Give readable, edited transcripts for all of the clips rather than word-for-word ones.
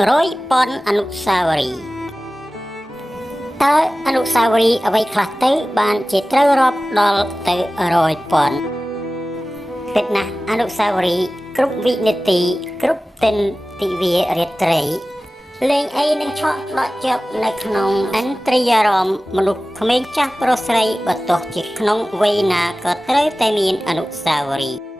100,000អនុស្សាវរីយ៍តើអនុស្សាវរីយ៍អ្វីខ្លះទៅបានជាត្រូវរាប់ដល់ទៅ100,000ពិតណាស់អនុស្សាវរីយ៍គ្រប់វិនាទីគ្រប់ទិនទិវារាត្រីលេងអីនឹងឆក់ដកជាប់នៅក្នុងអន្តរិយារម្មណ៍មនុស្សក្មេងចាស់ប្រុសស្រីបើទោះជាក្នុងវ័យណាក៏ត្រូវតែមានអនុស្សាវរីយ៍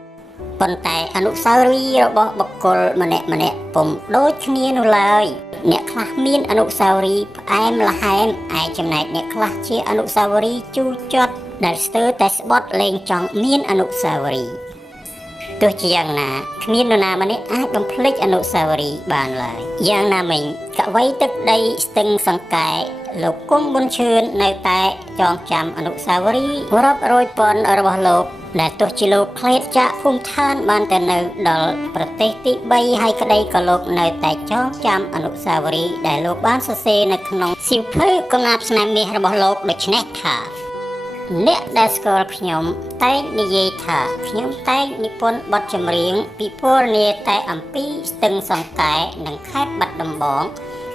ប៉ុន្តែអនុស្សាវរីយ៍របស់បុគ្គលម្នាក់ពុំដូចគ្នានោះឡើយអ្នកខ្លះមានអនុស្សាវរីយ៍ផ្អែមល្ហែមឯចំណែកអ្នកខ្លះជាអនុស្សាវរីយ៍ជូរចត់ដែលស្ទើរតែស្បត់លែងចង់មានអនុស្សាវរីយ៍ទោះជាយ៉ាងណាគ្មាននរណាម្នាក់អាចបំភ្លេចអនុស្សាវរីយ៍បានឡើយយ៉ាងណាមិញកវីទឹកដីស្ទឹងសង្កែលោកគង់ប៊ុនឈឿននៅតែចងចាំអនុស្សាវរីយ៍រាប់រយពាន់របស់លោកដែលទោះជាលោកឃ្លាតចាកភូមិឋានបានតែនៅដល់ប្រទេសទី3ហើយក្តីក៏លោកនៅតែចងចាំអនុស្សាវរីយ៍ដែលលោកបានសរសេរនៅក្នុងសៀវភៅកំណាព្យស្នេហ៍មាសរបស់លោកដូច្នេះថាអ្នកដែលស្គាល់ខ្ញុំតែងនិយាយថាខ្ញុំតែងនិពន្ធបទចម្រៀងពិពណ៌នាតែអំពីស្ទឹងសង្កែនិងខេត្តបាត់ដំបង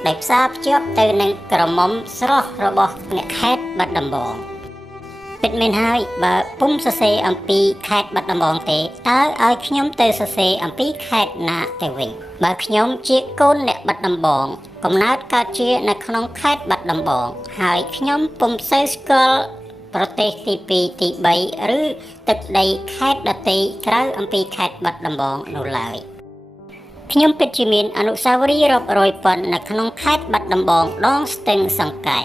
ដែលផ្សារភ្ជាប់ទៅនឹងក្រមុំស្រស់របស់អ្នកខេត្តបាត់ដំបងពិតមែនហើយបើពុំសរសេរអំពីខេត្តបាត់ដំបងទេតើឲ្យខ្ញុំទៅសរសេរអំពីខេត្តណាទៅវិញបើខ្ញុំជាកូនអ្នកបាត់ដំបងកំណើតកើតជានៅក្នុងខេត្តបាត់ដំបងហើយខ្ញុំពុំសូវស្គាល់ប្រទេសទី2ទី3ឬទឹកដីខេត្តដទៃក្រៅអំពីខេត្តបាត់ដំបងនោះឡើយខ្ញុំពិតជាមានអនុស្សាវរីយ៍រាប់រយពាន់នៅក្នុងខេត្តបាត់ដំបងដងស្ទឹងសង្កែ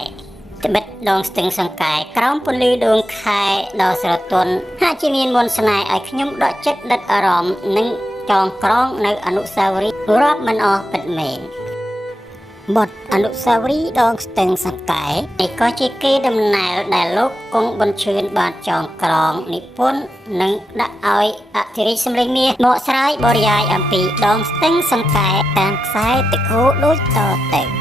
ត្បិតដងស្ទឹងសង្កែក្រោមពន្លឺដួងខែដ៏ស្រទន់ហាក់ជាមានមន្តស្នេហ៍ឲ្យខ្ញុំដកចិត្តដិតអារម្មណ៍និងចងក្រងនៅអនុស្សាវរីយ៍រាប់មិនអស់ពិតមែនបទអនុស្សាវរីយ៍ដងស្ទឹងសង្កែនេះក៏ជាកេរដំណែលដែលលោកគង់ប៊ុនឈឿនបានចងក្រងនិពន្ធនិងដាក់ឲ្យអធិរាជសម្លេងមាសមកស្រាយបរិយាយអំពីដងស្ទឹងសង្កែតាមខ្សែទឹកហូរដូចតទៅ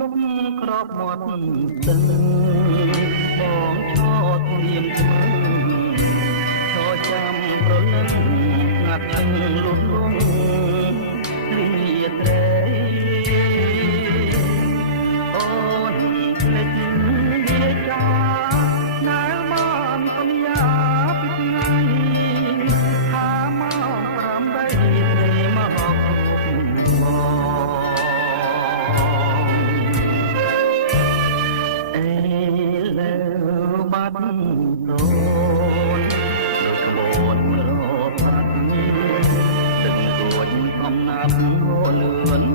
លំក្របមាត់ស្ទឹងបងឈរធៀមស្មឹងឈរចាំប្រលឹងស្ងាត់ឈឹងលុះលងរីត្រេអូនភ្លេចវាចាណែបានអមយ៉ាពីថ្ងៃថាមក8ត្រីមកមកបាត់តូនដូចក្បួនរត់ទឹករួចអំណាប់លឿន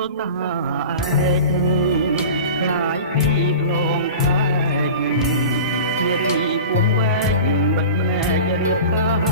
លតាឯកខ្លាយពីคลองខែកជារីពុំវែកបិទភ្នែករៀបការ